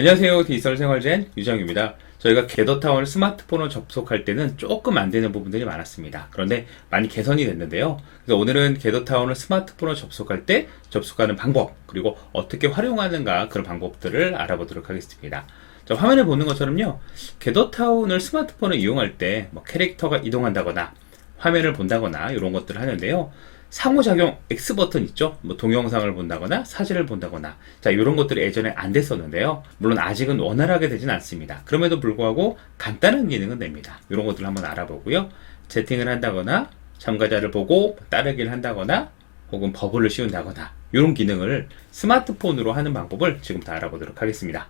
안녕하세요. 디지털 생활젠 유정입니다. 저희가 겟더타운을 스마트폰으로 접속할 때는 조금 안 되는 부분들이 많았습니다. 그런데 많이 개선이 됐는데요. 그래서 오늘은 겟더타운을 스마트폰으로 접속할 때 접속하는 방법, 그리고 어떻게 활용하는가 그런 방법들을 알아보도록 하겠습니다. 자, 화면을 보는 것처럼요. 겟더타운을 스마트폰을 이용할 때 캐릭터가 이동한다거나 화면을 본다거나 이런 것들을 하는데요. 상호작용 X 버튼 있죠? 동영상을 본다거나 사진을 본다거나 자 이런 것들이 예전에 안 됐었는데요. 물론 아직은 원활하게 되진 않습니다. 그럼에도 불구하고 간단한 기능은 됩니다. 이런 것들을 한번 알아보고요. 채팅을 한다거나 참가자를 보고 따르기를 한다거나 혹은 버블을 씌운다거나 이런 기능을 스마트폰으로 하는 방법을 지금부터 알아보도록 하겠습니다.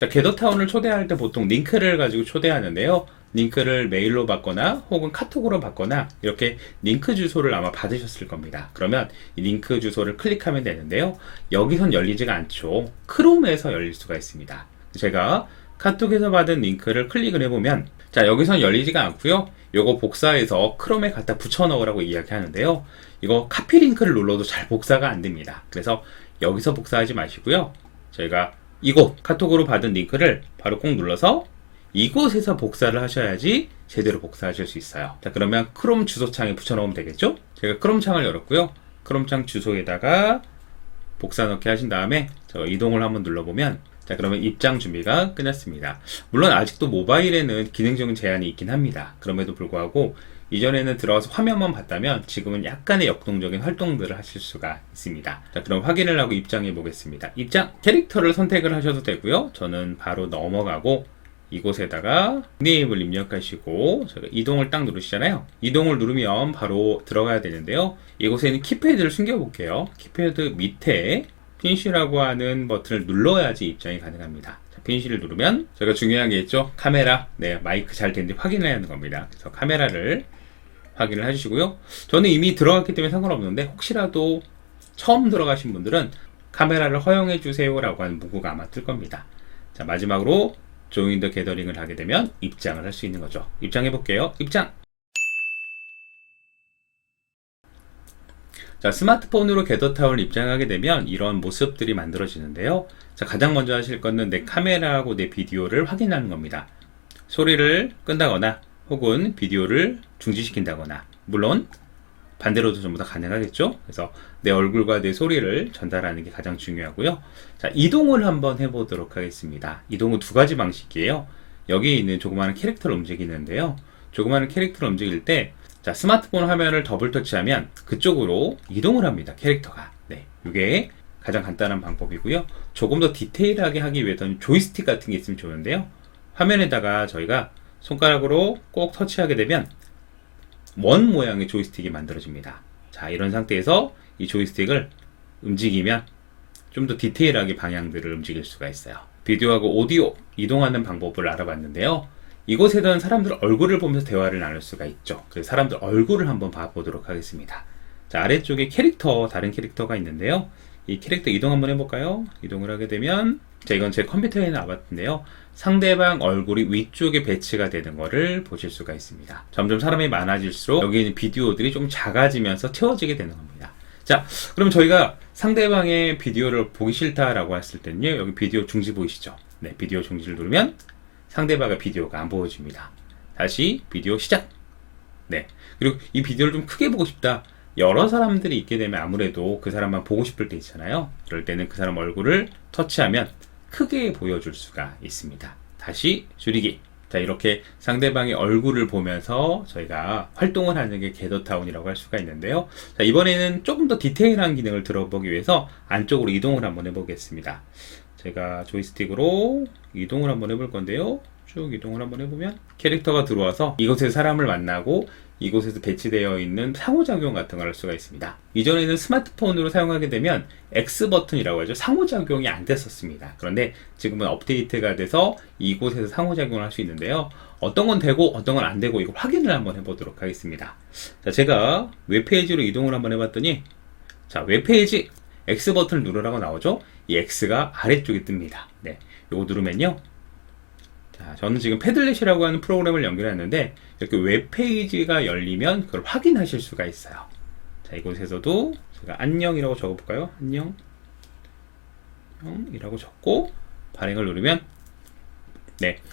겟더타운을 초대할 때 보통 링크를 가지고 초대하는데요. 링크를 메일로 받거나 혹은 카톡으로 받거나 이렇게 링크 주소를 아마 받으셨을 겁니다. 그러면 이 링크 주소를 클릭하면 되는데요. 여기선 열리지가 않죠. 크롬에서 열릴 수가 있습니다. 제가 카톡에서 받은 링크를 클릭을 해보면 자 여기선 열리지가 않고요. 요거 복사해서 크롬에 갖다 붙여 넣으라고 이야기하는데요. 이거 카피 링크를 눌러도 잘 복사가 안 됩니다. 그래서 여기서 복사하지 마시고요. 저희가 이곳 카톡으로 받은 링크를 바로 꼭 눌러서 이곳에서 복사를 하셔야지 제대로 복사하실 수 있어요. 자 그러면 크롬 주소창에 붙여넣으면 되겠죠? 제가 크롬 창을 열었고요. 크롬 창 주소에다가 복사 넣기 하신 다음에 저 이동을 한번 눌러보면 자 그러면 입장 준비가 끝났습니다. 물론 아직도 모바일에는 기능적인 제한이 있긴 합니다. 그럼에도 불구하고 이전에는 들어가서 화면만 봤다면 지금은 약간의 역동적인 활동들을 하실 수가 있습니다. 자 그럼 확인을 하고 입장해 보겠습니다. 입장 캐릭터를 선택을 하셔도 되고요. 저는 바로 넘어가고 이곳에다가 닉네임을 입력하시고 이동을 딱 누르시잖아요. 이동을 누르면 바로 들어가야 되는데요. 이곳에는 키패드를 숨겨 볼게요. 키패드 밑에 핀시라고 하는 버튼을 눌러야지 입장이 가능합니다. 핀시를 누르면 제가 중요한 게 있죠. 카메라, 마이크 잘 되는지 확인해야 하는 겁니다. 그래서 카메라를 확인을 해주시고요. 저는 이미 들어갔기 때문에 상관없는데 혹시라도 처음 들어가신 분들은 카메라를 허용해 주세요 라고 하는 문구가 아마 뜰 겁니다. 자 마지막으로 조인 더 게더링을 하게 되면 입장을 할 수 있는 거죠. 입장해 볼게요. 입장! 자 스마트폰으로 겟더타운을 입장하게 되면 이런 모습들이 만들어지는데요. 자 가장 먼저 하실 거는 내 카메라하고 내 비디오를 확인하는 겁니다. 소리를 끈다거나 혹은 비디오를 중지시킨다거나 물론 반대로도 전부 다 가능하겠죠. 그래서 내 얼굴과 내 소리를 전달하는 게 가장 중요하고요. 자 이동을 한번 해보도록 하겠습니다. 이동은 두 가지 방식이에요. 여기 있는 조그마한 캐릭터를 움직이는데요. 조그마한 캐릭터를 움직일 때 자 스마트폰 화면을 더블 터치하면 그쪽으로 이동을 합니다. 캐릭터가. 이게 가장 간단한 방법이고요. 조금 더 디테일하게 하기 위해서는 조이스틱 같은 게 있으면 좋은데요. 화면에다가 저희가 손가락으로 꼭 터치하게 되면 원 모양의 조이스틱이 만들어집니다. 자 이런 상태에서 이 조이스틱을 움직이면 좀 더 디테일하게 방향들을 움직일 수가 있어요. 비디오하고 오디오 이동하는 방법을 알아봤는데요. 이곳에서는 사람들 얼굴을 보면서 대화를 나눌 수가 있죠. 그래서 사람들 얼굴을 한번 봐보도록 하겠습니다. 자 아래쪽에 캐릭터, 다른 캐릭터가 있는데요. 이 캐릭터 이동 한번 해볼까요? 이동을 하게 되면 자 이건 제 컴퓨터에 있는 아바타인데요. 상대방 얼굴이 위쪽에 배치가 되는 거를 보실 수가 있습니다. 점점 사람이 많아질수록 여기 있는 비디오들이 좀 작아지면서 채워지게 되는 겁니다. 자 그럼 저희가 상대방의 비디오를 보기 싫다라고 했을 때는요. 여기 비디오 중지 보이시죠? 비디오 중지를 누르면 상대방의 비디오가 안 보여집니다. 다시 비디오 시작. 그리고 이 비디오를 좀 크게 보고 싶다. 여러 사람들이 있게 되면 아무래도 그 사람만 보고 싶을 때 있잖아요. 그럴 때는 그 사람 얼굴을 터치하면 크게 보여줄 수가 있습니다. 다시 줄이기. 자 이렇게 상대방의 얼굴을 보면서 저희가 활동을 하는 게 겟더타운이라고 할 수가 있는데요. 자 이번에는 조금 더 디테일한 기능을 들어보기 위해서 안쪽으로 이동을 한번 해보겠습니다. 제가 조이스틱으로 이동을 한번 해볼 건데요. 쭉 이동을 한번 해보면 캐릭터가 들어와서 이곳에서 사람을 만나고 이곳에서 배치되어 있는 상호작용 같은 걸 할 수가 있습니다. 이전에는 스마트폰으로 사용하게 되면 X 버튼이라고 하죠. 상호작용이 안 됐었습니다. 그런데 지금은 업데이트가 돼서 이곳에서 상호작용을 할 수 있는데요. 어떤 건 되고 어떤 건 안 되고 이걸 확인을 한번 해보도록 하겠습니다. 자, 제가 웹페이지로 이동을 한번 해봤더니 자, 웹페이지 X 버튼을 누르라고 나오죠. 이 X가 아래쪽에 뜹니다. 요거 누르면요. 자, 저는 지금 패들렛이라고 하는 프로그램을 연결했는데 이렇게 웹페이지가 열리면 그걸 확인하실 수가 있어요. 자, 이곳에서도 제가 안녕이라고 적어볼까요? 안녕. 이라고 적고 발행을 누르면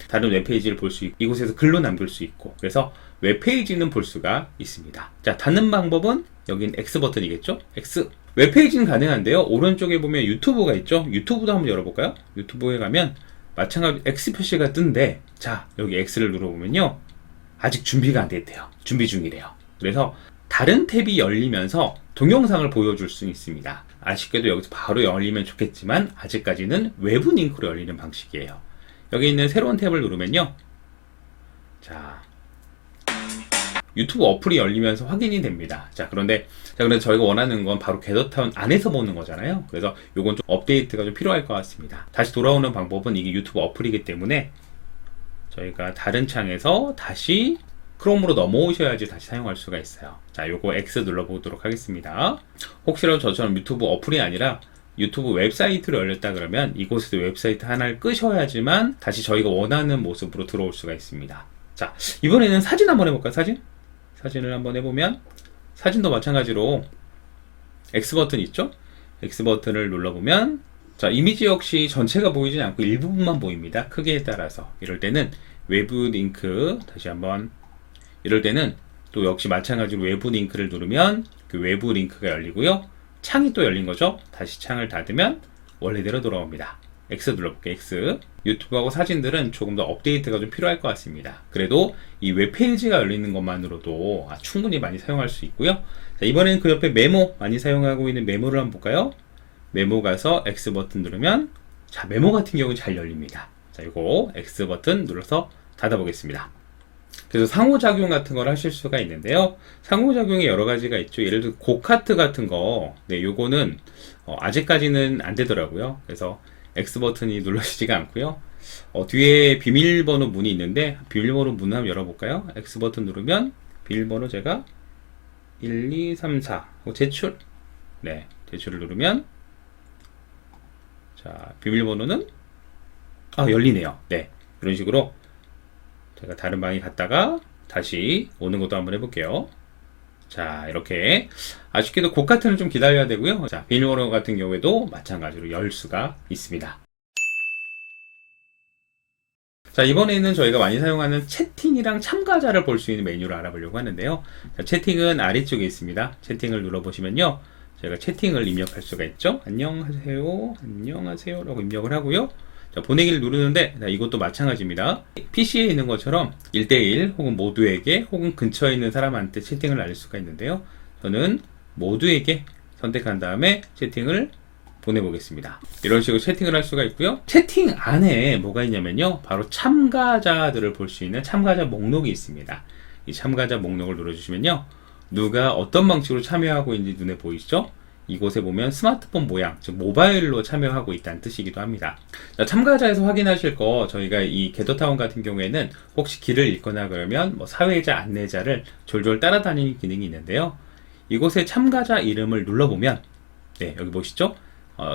다른 웹페이지를 볼 수 있고 이곳에서 글로 남길 수 있고 그래서 웹페이지는 볼 수가 있습니다. 자, 닫는 방법은 여긴 X 버튼이겠죠? X. 웹페이지는 가능한데요. 오른쪽에 보면 유튜브가 있죠? 유튜브도 한번 열어볼까요? 유튜브에 가면 마찬가지로 X 표시가 뜬데 자, 여기 X를 눌러보면요. 아직 준비가 안 됐대요. 준비 중이래요. 그래서 다른 탭이 열리면서 동영상을 보여줄 수 있습니다. 아쉽게도 여기서 바로 열리면 좋겠지만 아직까지는 외부 링크로 열리는 방식이에요. 여기 있는 새로운 탭을 누르면요. 자, 유튜브 어플이 열리면서 확인이 됩니다. 자, 그런데 저희가 원하는 건 바로 게더타운 안에서 보는 거잖아요. 그래서 요건 좀 업데이트가 좀 필요할 것 같습니다. 다시 돌아오는 방법은 이게 유튜브 어플이기 때문에 저희가 다른 창에서 다시 크롬으로 넘어오셔야지 다시 사용할 수가 있어요. 자, 요거 X 눌러보도록 하겠습니다. 혹시라도 저처럼 유튜브 어플이 아니라 유튜브 웹사이트로 열렸다 그러면 이곳에서 웹사이트 하나를 끄셔야지만 다시 저희가 원하는 모습으로 들어올 수가 있습니다. 자, 이번에는 사진 한번 해볼까요? 사진을 한번 해보면 사진도 마찬가지로 X 버튼 있죠? X 버튼을 눌러보면 자, 이미지 역시 전체가 보이진 않고 일부분만 보입니다. 크기에 따라서. 이럴 때는 외부 링크 다시 한번 이럴 때는 또 역시 마찬가지로 외부 링크를 누르면 그 외부 링크가 열리고요. 창이 또 열린 거죠. 다시 창을 닫으면 원래대로 돌아옵니다. X 눌러볼게요. X. 유튜브하고 사진들은 조금 더 업데이트가 좀 필요할 것 같습니다. 그래도 이 웹페이지가 열리는 것만으로도 충분히 많이 사용할 수 있고요. 자, 이번에는 그 옆에 메모 많이 사용하고 있는 메모를 한번 볼까요? 메모 가서 X 버튼 누르면 자, 메모 같은 경우는 잘 열립니다. 자, 이거 X 버튼 눌러서 닫아 보겠습니다. 그래서 상호작용 같은 걸 하실 수가 있는데요. 상호작용이 여러 가지가 있죠. 예를 들어 고카트 같은 거, 요거는 아직까지는 안 되더라고요. 그래서 X 버튼이 눌러지지가 않고요. 뒤에 비밀번호 문이 있는데 비밀번호 문 한번 열어볼까요? X 버튼 누르면 비밀번호 제가 1, 2, 3, 4 제출. 제출을 누르면 자, 비밀번호는 열리네요. 이런 식으로 제가 다른 방에 갔다가 다시 오는 것도 한번 해볼게요. 자, 이렇게 아쉽게도 고카트는 좀 기다려야 되고요. 자, 비밀번호 같은 경우에도 마찬가지로 열 수가 있습니다. 자, 이번에는 저희가 많이 사용하는 채팅이랑 참가자를 볼 수 있는 메뉴를 알아보려고 하는데요. 자, 채팅은 아래쪽에 있습니다. 채팅을 눌러보시면요. 제가 채팅을 입력할 수가 있죠. 안녕하세요, 안녕하세요 라고 입력을 하고요. 자, 보내기를 누르는데 이것도 마찬가지입니다. PC에 있는 것처럼 1대1 혹은 모두에게 혹은 근처에 있는 사람한테 채팅을 날릴 수가 있는데요. 저는 모두에게 선택한 다음에 채팅을 보내보겠습니다. 이런 식으로 채팅을 할 수가 있고요. 채팅 안에 뭐가 있냐면요. 바로 참가자들을 볼 수 있는 참가자 목록이 있습니다. 이 참가자 목록을 눌러주시면요. 누가 어떤 방식으로 참여하고 있는지 눈에 보이시죠? 이곳에 보면 스마트폰 모양, 즉 모바일로 참여하고 있다는 뜻이기도 합니다. 자, 참가자에서 확인하실 거 저희가 이 게더타운 같은 경우에는 혹시 길을 잃거나 그러면 사회자 안내자를 졸졸 따라다니는 기능이 있는데요. 이곳에 참가자 이름을 눌러보면 여기 보시죠?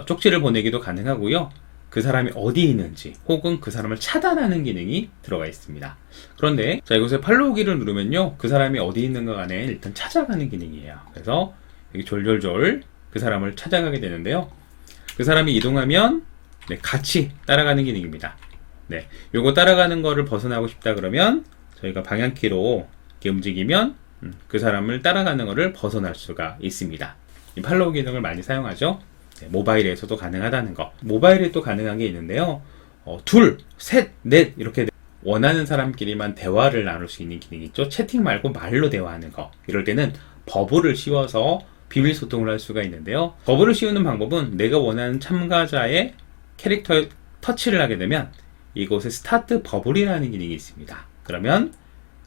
쪽지를 보내기도 가능하고요. 그 사람이 어디 있는지 혹은 그 사람을 차단하는 기능이 들어가 있습니다. 그런데 자, 이곳에 팔로우기를 누르면요. 그 사람이 어디 있는가 간에 일단 찾아가는 기능이에요. 그래서 여기 졸졸졸 그 사람을 찾아가게 되는데요. 그 사람이 이동하면 같이 따라가는 기능입니다. 요거 따라가는 거를 벗어나고 싶다 그러면 저희가 방향키로 이렇게 움직이면 그 사람을 따라가는 거를 벗어날 수가 있습니다. 이 팔로우 기능을 많이 사용하죠. 모바일에서도 가능하다는 거. 모바일에 또 가능한 게 있는데요. 둘, 셋, 넷 이렇게 원하는 사람끼리만 대화를 나눌 수 있는 기능이 있죠. 채팅 말고 말로 대화하는 거. 이럴 때는 버블을 씌워서 비밀 소통을 할 수가 있는데요. 버블을 씌우는 방법은 내가 원하는 참가자의 캐릭터에 터치를 하게 되면 이곳에 스타트 버블이라는 기능이 있습니다. 그러면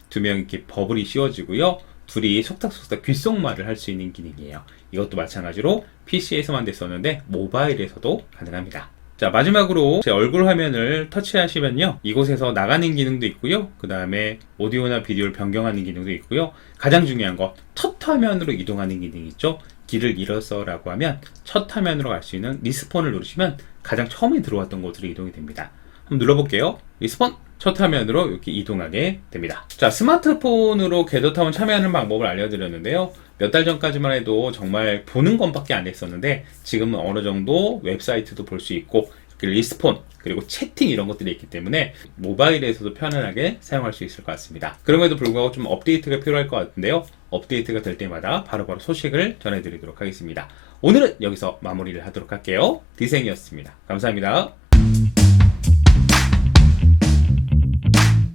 두 명 이렇게 버블이 씌워지고요. 둘이 속닥속닥 귓속말을 할 수 있는 기능이에요. 이것도 마찬가지로 PC에서만 됐었는데 모바일에서도 가능합니다. 자, 마지막으로 제 얼굴 화면을 터치하시면요. 이곳에서 나가는 기능도 있고요. 그 다음에 오디오나 비디오를 변경하는 기능도 있고요. 가장 중요한 거, 첫 화면으로 이동하는 기능이 있죠. 길을 잃었어 라고 하면 첫 화면으로 갈 수 있는 리스폰을 누르시면 가장 처음에 들어왔던 곳으로 이동이 됩니다. 한번 눌러볼게요. 리스폰! 첫 화면으로 이렇게 이동하게 됩니다. 자, 스마트폰으로 게더타운 참여하는 방법을 알려드렸는데요. 몇 달 전까지만 해도 정말 보는 것밖에 안 했었는데 지금은 어느 정도 웹사이트도 볼 수 있고 리스폰 그리고 채팅 이런 것들이 있기 때문에 모바일에서도 편안하게 사용할 수 있을 것 같습니다. 그럼에도 불구하고 좀 업데이트가 필요할 것 같은데요. 업데이트가 될 때마다 바로바로 소식을 전해드리도록 하겠습니다. 오늘은 여기서 마무리를 하도록 할게요. 디생이었습니다. 감사합니다.